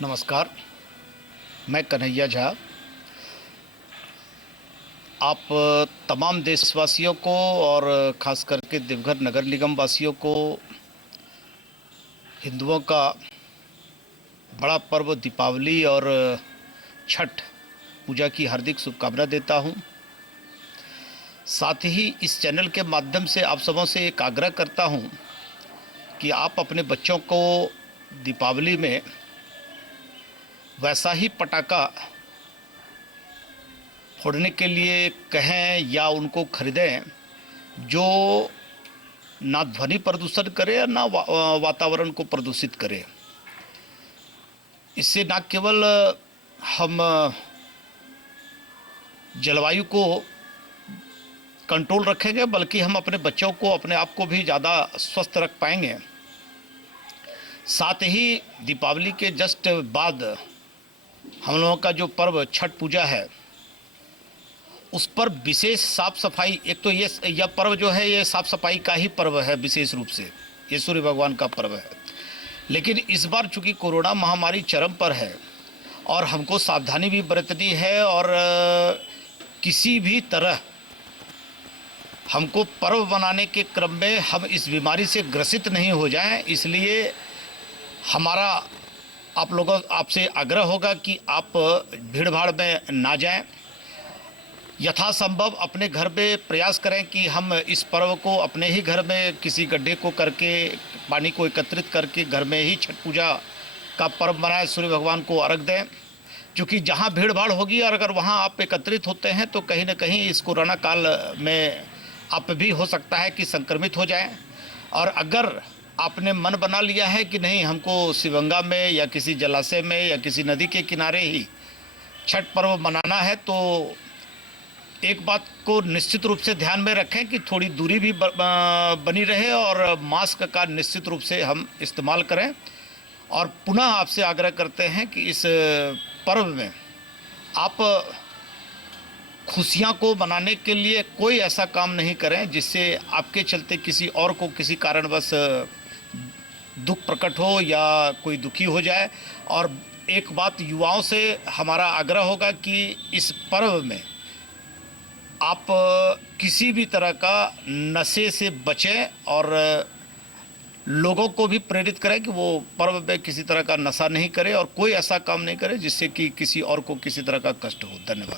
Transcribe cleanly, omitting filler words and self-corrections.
नमस्कार। मैं कन्हैया झा। आप तमाम देशवासियों को और ख़ास करके देवघर नगर निगम वासियों को हिंदुओं का बड़ा पर्व दीपावली और छठ पूजा की हार्दिक शुभकामना देता हूं। साथ ही इस चैनल के माध्यम से आप सबों से एक आग्रह करता हूं कि आप अपने बच्चों को दीपावली में वैसा ही पटाखा फोड़ने के लिए कहें या उनको खरीदें जो ना ध्वनि प्रदूषण करे और ना वातावरण को प्रदूषित करे। इससे न केवल हम जलवायु को कंट्रोल रखेंगे बल्कि हम अपने बच्चों को, अपने आप को भी ज़्यादा स्वस्थ रख पाएंगे। साथ ही दीपावली के जस्ट बाद हम लोगों का जो पर्व छठ पूजा है उस पर विशेष साफ सफाई, एक तो यह पर्व जो है ये साफ सफाई का ही पर्व है विशेष रूप से, ये सूर्य भगवान का पर्व है। लेकिन इस बार चूंकि कोरोना महामारी चरम पर है और हमको सावधानी भी बरतनी है और किसी भी तरह हमको पर्व मनाने के क्रम में हम इस बीमारी से ग्रसित नहीं हो जाएं, इसलिए हमारा आप लोगों आपसे आग्रह होगा कि आप भीड़ भाड़ में ना जाएं। यथासंभव अपने घर में प्रयास करें कि हम इस पर्व को अपने ही घर में किसी गड्ढे को करके पानी को एकत्रित करके घर में ही छठ पूजा का पर्व मनाएं, सूर्य भगवान को अर्घ दें। क्योंकि जहां भीड़ भाड़ होगी और अगर वहां आप एकत्रित होते हैं तो कहीं ना कहीं इस कोरोना काल में आप भी हो सकता है कि संक्रमित हो जाएं। और अगर आपने मन बना लिया है कि नहीं, हमको शिवगंगा में या किसी जलाशय में या किसी नदी के किनारे ही छठ पर्व मनाना है, तो एक बात को निश्चित रूप से ध्यान में रखें कि थोड़ी दूरी भी बनी रहे और मास्क का निश्चित रूप से हम इस्तेमाल करें। और पुनः आपसे आग्रह करते हैं कि इस पर्व में आप खुशियां को मनाने के लिए कोई ऐसा काम नहीं करें जिससे आपके चलते किसी और को किसी कारणवश दुख प्रकट हो या कोई दुखी हो जाए। और एक बात युवाओं से हमारा आग्रह होगा कि इस पर्व में आप किसी भी तरह का नशे से बचें और लोगों को भी प्रेरित करें कि वो पर्व में किसी तरह का नशा नहीं करे और कोई ऐसा काम नहीं करे जिससे कि किसी और को किसी तरह का कष्ट हो। धन्यवाद।